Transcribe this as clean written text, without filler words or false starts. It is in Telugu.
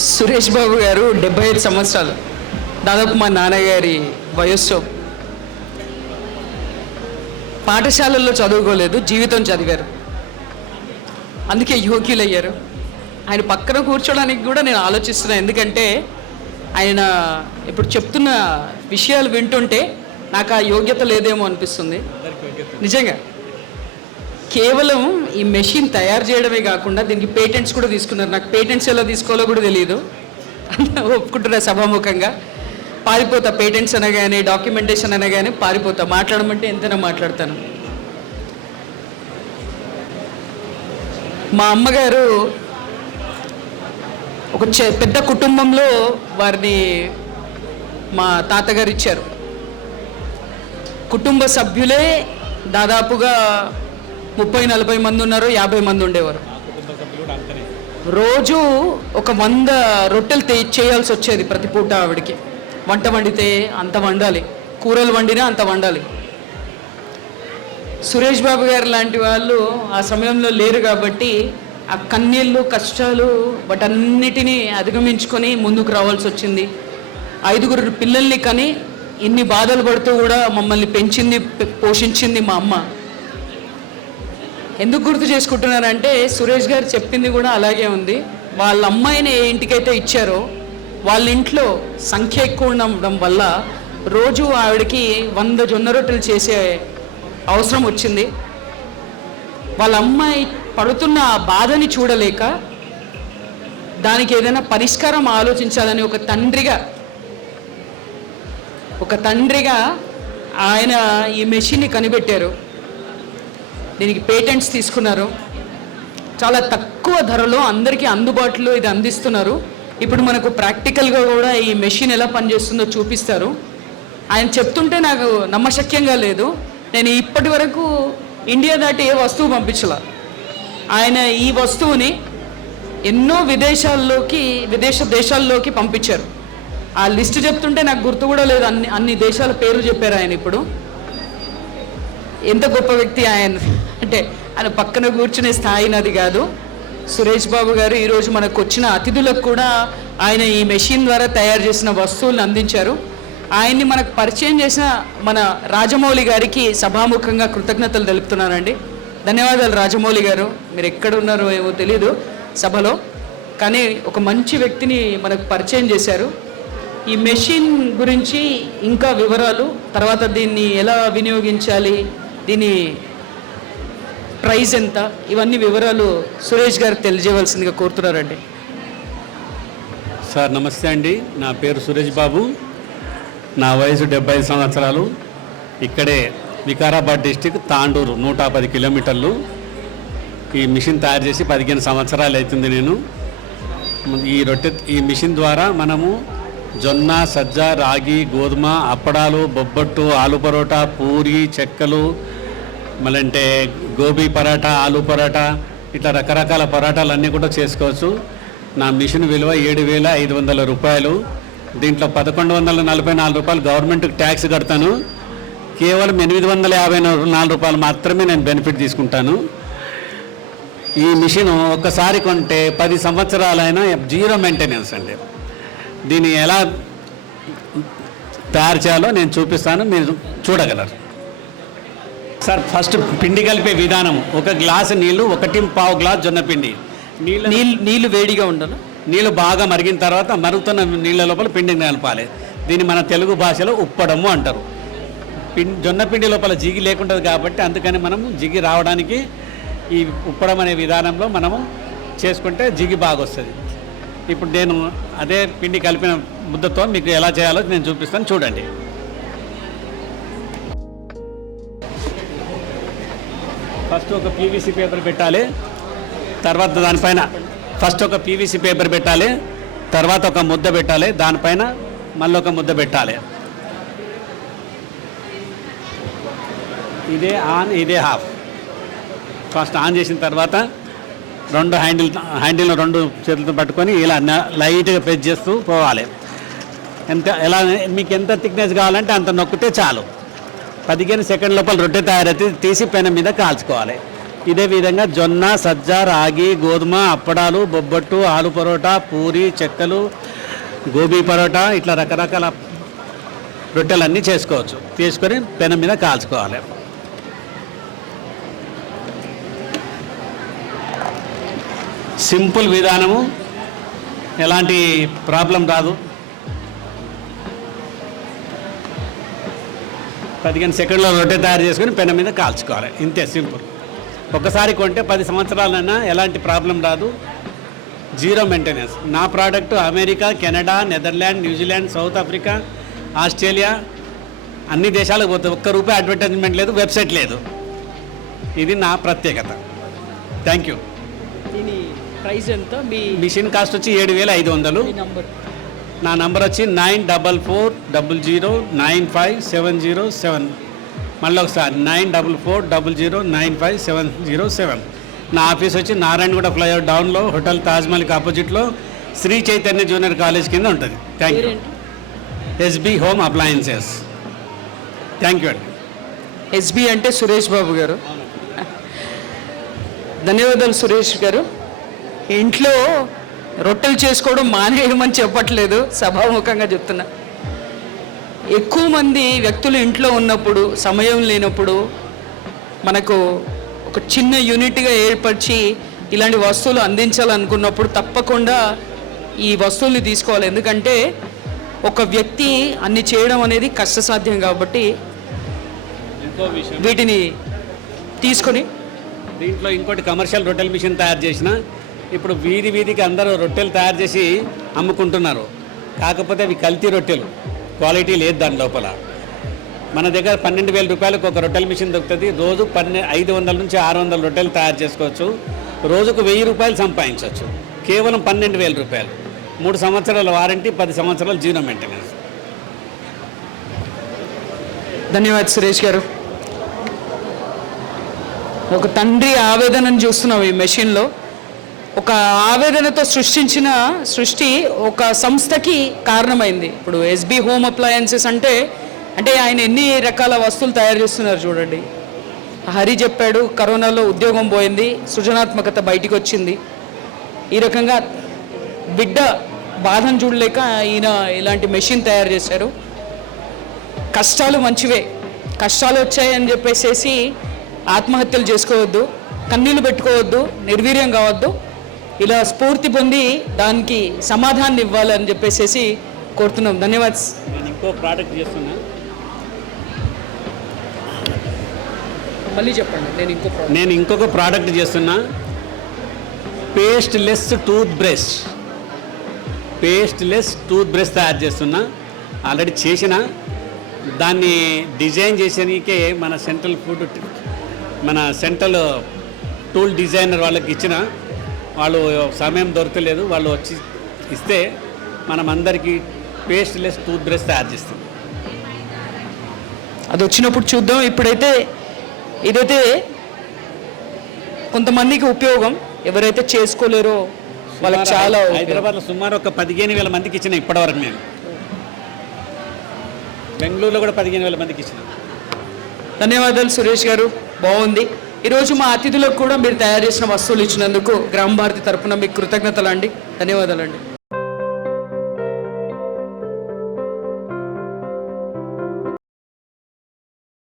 సురేష్ బాబు గారు 75 సంవత్సరాలు, దాదాపు మా నాన్నగారి వయస్సు. పాఠశాలల్లో చదువుకోలేదు, జీవితం చదివారు, అందుకే యోగ్యులయ్యారు. ఆయన పక్కన కూర్చోడానికి కూడా నేను ఆలోచిస్తున్నాను, ఎందుకంటే ఆయన ఇప్పుడు చెప్తున్న విషయాలు వింటుంటే నాకు ఆ యోగ్యత లేదేమో అనిపిస్తుంది. నిజంగా కేవలం ఈ మెషిన్ తయారు చేయడమే కాకుండా దీనికి పేటెంట్స్ కూడా తీసుకున్నారు. నాకు పేటెంట్స్ ఎలా తీసుకోవాలో కూడా తెలియదు, ఒప్పుకుంటున్నా సభాముఖంగా. పారిపోతా, పేటెంట్స్ అనగానే డాక్యుమెంటేషన్ అనగానే పారిపోతా, మాట్లాడమంటే ఎంతైనా మాట్లాడతాను. మా అమ్మగారు ఒక పెద్ద కుటుంబంలో వారిని మా తాతగారు ఇచ్చారు. కుటుంబ సభ్యులే దాదాపుగా 30-40 మంది ఉన్నారు, 50 మంది ఉండేవారు. రోజు ఒక 100 రొట్టెలు చేయాల్సి వచ్చేది ప్రతి పూట. ఆవిడికి వంట వండితే అంత వండాలి, కూరలు వండినా అంత వండాలి. సురేష్ బాబు గారు లాంటి వాళ్ళు ఆ సమయంలో లేరు కాబట్టి ఆ కన్నీళ్ళు, కష్టాలు వాటన్నిటినీ అధిగమించుకొని ముందుకు రావాల్సి వచ్చింది. 5 పిల్లల్ని కని ఇన్ని బాధలు పడుతూ కూడా మమ్మల్ని పెంచింది, పోషించింది మా అమ్మ. ఎందుకు గుర్తు చేసుకుంటున్నానంటే సురేష్ గారు చెప్పింది కూడా అలాగే ఉంది. వాళ్ళ అమ్మాయిని ఏ ఇంటికైతే ఇచ్చారో వాళ్ళ ఇంట్లో సంఖ్య ఎక్కువ ఉండడం వల్ల రోజు ఆవిడకి 100 జొన్న రొట్టెలు చేసే అవసరం వచ్చింది. వాళ్ళ అమ్మాయి పడుతున్న ఆ బాధని చూడలేక దానికి ఏదైనా పరిష్కారం ఆలోచించాలని ఒక తండ్రిగా ఆయన ఈ మెషిన్ని కనిపెట్టారు. దీనికి పేటెంట్స్ తీసుకున్నారు. చాలా తక్కువ ధరలో అందరికీ అందుబాటులో ఇది అందిస్తున్నారు. ఇప్పుడు మనకు ప్రాక్టికల్గా కూడా ఈ మెషిన్ ఎలా పనిచేస్తుందో చూపిస్తారు. ఆయన చెప్తుంటే నాకు నమ్మశక్యంగా లేదు. నేను ఇప్పటి వరకు ఇండియా దాటి ఏ వస్తువు పంపించలా. ఆయన ఈ వస్తువుని ఎన్నో దేశాల్లోకి పంపించారు. ఆ లిస్ట్ చెప్తుంటే నాకు గుర్తు కూడా లేదు, అన్ని దేశాల పేర్లు చెప్పారు ఆయన. ఇప్పుడు ఎంత గొప్ప వ్యక్తి ఆయన అంటే, ఆయన పక్కన కూర్చునే స్థాయి నాది కాదు. సురేష్ బాబు గారు ఈరోజు మనకు వచ్చిన అతిథులకు కూడా ఆయన ఈ మెషిన్ ద్వారా తయారు చేసిన వస్తువులను అందించారు. ఆయన్ని మనకు పరిచయం చేసిన మన రాజమౌళి గారికి సభాముఖంగా కృతజ్ఞతలు తెలుపుతున్నానండి. ధన్యవాదాలు రాజమౌళి గారు. మీరు ఎక్కడ ఉన్నారో ఏమో తెలీదు సభలో, కానీ ఒక మంచి వ్యక్తిని మనకు పరిచయం చేశారు. ఈ మెషిన్ గురించి ఇంకా వివరాలు, తర్వాత దీన్ని ఎలా వినియోగించాలి, దీని ప్రైస్ ఎంత, ఇవన్నీ వివరాలు సురేష్ గారు తెలియజేయవలసిందిగా కోరుతున్నారండి. సార్ నమస్తే అండి, నా పేరు సురేష్ బాబు, నా వయసు 75 సంవత్సరాలు. ఇక్కడే వికారాబాద్ డిస్టిక్, తాండూరు 110 కిలోమీటర్లు. ఈ మిషన్ తయారు చేసి 15 సంవత్సరాలు అవుతుంది. నేను ఈ మిషన్ ద్వారా మనము జొన్న, సజ్జ, రాగి, గోధుమ, అప్పడాలు, బొబ్బట్టు, ఆలు పరోటా, పూరి, చెక్కలు, మళ్ళంటే గోబీ పరాటా, ఆలు పరాటా, ఇట్లా రకరకాల పరాటాలు అన్నీ కూడా చేసుకోవచ్చు. నా మిషన్ విలువ 7,500 రూపాయలు. దీంట్లో 1,144 రూపాయలు గవర్నమెంట్కి ట్యాక్స్ కడతాను. కేవలం 854 రూపాయలు మాత్రమే నేను బెనిఫిట్ తీసుకుంటాను. ఈ మిషన్ ఒక్కసారి కొంటే 10 సంవత్సరాలైనా జీరో మెయింటెనెన్స్ అండి. దీన్ని ఎలా తయారు చేయాలో నేను చూపిస్తాను, మీరు చూడగలరు. సార్ ఫస్ట్ పిండి కలిపే విధానం, 1 గ్లాసు నీళ్ళు, 1.25 గ్లాసు జొన్న పిండి. నీళ్ళు వేడిగా ఉండాలి. నీళ్ళు బాగా మరిగిన తర్వాత మరుగుతున్న నీళ్ళ లోపల పిండిని కలపాలి. దీన్ని మన తెలుగు భాషలో ఉప్పడము అంటారు. జొన్న పిండి లోపల జిగి లేకుంటుంది కాబట్టి అందుకని మనము జిగి రావడానికి ఈ ఉప్పడం అనే విధానంలో మనము చేసుకుంటే జిగి బాగా వస్తుంది. ఇప్పుడు నేను అదే పిండి కలిపిన ముద్దతో మీకు ఎలా చేయాలో నేను చూపిస్తాను, చూడండి. ఫస్ట్ ఒక పీవీసీ పేపర్ పెట్టాలి, తర్వాత దానిపైన తర్వాత ఒక ముద్ద పెట్టాలి, దానిపైన మళ్ళీ ఒక ముద్ద పెట్టాలి. ఇదే ఆన్, ఇదే ఆఫ్. ఫస్ట్ ఆన్ చేసిన తర్వాత 2 హ్యాండిల్ను 2 చేతులతో పట్టుకొని ఇలా లైట్గా ప్రెస్ చేస్తూ పోవాలి. మీకు ఎంత థిక్నెస్ కావాలంటే అంత నొక్కితే చాలు. 15 సెకండ్ల లోపల రొట్టె తయారైతే తీసి పెనం మీద కాల్చుకోవాలి. ఇదే విధంగా జొన్న, సజ్జ, రాగి, గోధుమ, అప్పడాలు, బొబ్బట్టు, ఆలు పరోటా, పూరి, చెక్కలు, గోబీ పరోటా, ఇట్లా రకరకాల రొట్టెలన్నీ చేసుకోవచ్చు. తీసుకొని పెనం మీద కాల్చుకోవాలి. సింపుల్ విధానము, ఎలాంటి ప్రాబ్లం రాదు. 15 సెకండ్లో రొట్టె తయారు చేసుకొని పెనం మీద కాల్చుకోవాలి. ఇంతే, సింపుల్. ఒకసారి కొంటే 10 సంవత్సరాలైనా ఎలాంటి ప్రాబ్లం రాదు. Zero maintenance. నా product America, Canada, Netherland, New Zealand, South Africa, Australia అన్ని దేశాలకు పోతుంది. ఒక్క రూపాయి అడ్వర్టైజ్మెంట్ లేదు, వెబ్సైట్ లేదు. ఇది నా ప్రత్యేకత. Thank you. దీని ప్రైస్ ఎంత? మీ మిషన్ కాస్ట్ వచ్చి 7,500. నంబర్? నా నంబర్ వచ్చి 9440095707. మళ్ళీ ఒకసారి 9440095707. నా ఆఫీస్ వచ్చి నారాయణగూడ ఫ్లైఓవర్ డౌన్లో హోటల్ తాజ్మహల్కి ఆపోజిట్లో శ్రీ చైతన్య జూనియర్ కాలేజ్ కింద ఉంటుంది. Thank you. SB home appliances. Thank you అండి. ఎస్బీ అంటే సురేష్ బాబు గారు. ధన్యవాదాలు సురేష్ గారు. ఇంట్లో రొట్టెలు చేసుకోవడం మానేయమని చెప్పట్లేదు, సభాముఖంగా చెప్తున్నా. ఎక్కువ మంది వ్యక్తులు ఇంట్లో ఉన్నప్పుడు, సమయం లేనప్పుడు మనకు ఒక చిన్న యూనిట్గా ఏర్పరిచి ఇలాంటి వస్తువులు అందించాలనుకున్నప్పుడు తప్పకుండా ఈ వస్తువుల్ని తీసుకోవాలి. ఎందుకంటే ఒక వ్యక్తి అన్ని చేయడం అనేది కష్టసాధ్యం కాబట్టి ఇంకో విషయం, వీటిని తీసుకొని దీంట్లో ఇంకోటి కమర్షియల్ రొట్టెల మిషన్ తయారు చేసిన. ఇప్పుడు వీధికి అందరూ రొట్టెలు తయారు చేసి అమ్ముకుంటున్నారు. కాకపోతే అవి కల్తీ రొట్టెలు, క్వాలిటీ లేదు దాని లోపల. మన దగ్గర 12,000 రూపాయలకు ఒక రొట్టెల మిషన్ దొరుకుతుంది. రోజు 500 నుంచి 600 రొట్టెలు తయారు చేసుకోవచ్చు. రోజుకు 1000 రూపాయలు సంపాదించవచ్చు. కేవలం 12,000 రూపాయలు. 3 సంవత్సరాల వారంటీ, 10 సంవత్సరాలు జీరో మెయింటెనెన్స్. ధన్యవాదాలు సురేష్ గారు. ఒక తండ్రి ఆవేదనను చూస్తున్నాం ఈ మెషిన్లో. ఒక ఆవేదనతో సృష్టించిన సృష్టి ఒక సంస్థకి కారణమైంది. ఇప్పుడు ఎస్బీ హోమ్ అప్లయన్సెస్ అంటే ఆయన ఎన్ని రకాల వస్తువులు తయారు చేస్తున్నారు చూడండి. హరి చెప్పాడు, కరోనాలో ఉద్యోగం పోయింది, సృజనాత్మకత బయటికి వచ్చింది. ఈ రకంగా బిడ్డ బాధను చూడలేక ఈయన ఇలాంటి మెషిన్ తయారు చేశారు. కష్టాలు మంచివే, కష్టాలు వచ్చాయని చెప్పేసి ఆత్మహత్యలు చేసుకోవద్దు, కన్నీళ్ళు పెట్టుకోవద్దు, నిర్వీర్యం కావద్దు. ఇలా స్ఫూర్తి పొంది దానికి సమాధానం ఇవ్వాలని చెప్పేసి కోరుతున్నాం. ధన్యవాదాలు. నేను ఇంకో ప్రోడక్ట్ చేస్తున్నా. మళ్ళీ చెప్పండి. నేను ఇంకొక ప్రోడక్ట్ చేస్తున్నా. పేస్ట్లెస్ టూత్ బ్రష్ తయారు చేస్తున్నా. ఆల్రెడీ చేసిన దాన్ని డిజైన్ చేసేందుకే మన సెంట్రల్ టూల్ డిజైనర్ వాళ్ళకి ఇచ్చిన. వాళ్ళు సమయం దొరకలేదు, వాళ్ళు వచ్చి ఇస్తే మనం అందరికీ పేస్ట్లెస్ టూత్ బ్రష్ తయారు చేస్తాం. అది వచ్చినప్పుడు చూద్దాం. ఇప్పుడైతే ఇదైతే కొంతమందికి ఉపయోగం, ఎవరైతే చేసుకోలేరో వాళ్ళకి చాలా. హైదరాబాద్లో సుమారు ఒక 15,000 మందికి ఇచ్చిన ఇప్పటివరకు. నేను బెంగళూరులో కూడా 15,000 మందికి ఇచ్చిన. ధన్యవాదాలు సురేష్ గారు, బాగుంది. ఈరోజు మా అతిథులకు కూడా మీరు తయారు చేసిన వస్తువులు ఇచ్చినందుకు గ్రామ భారతి తరపున మీకు కృతజ్ఞతలు అండి. ధన్యవాదాలు అండి.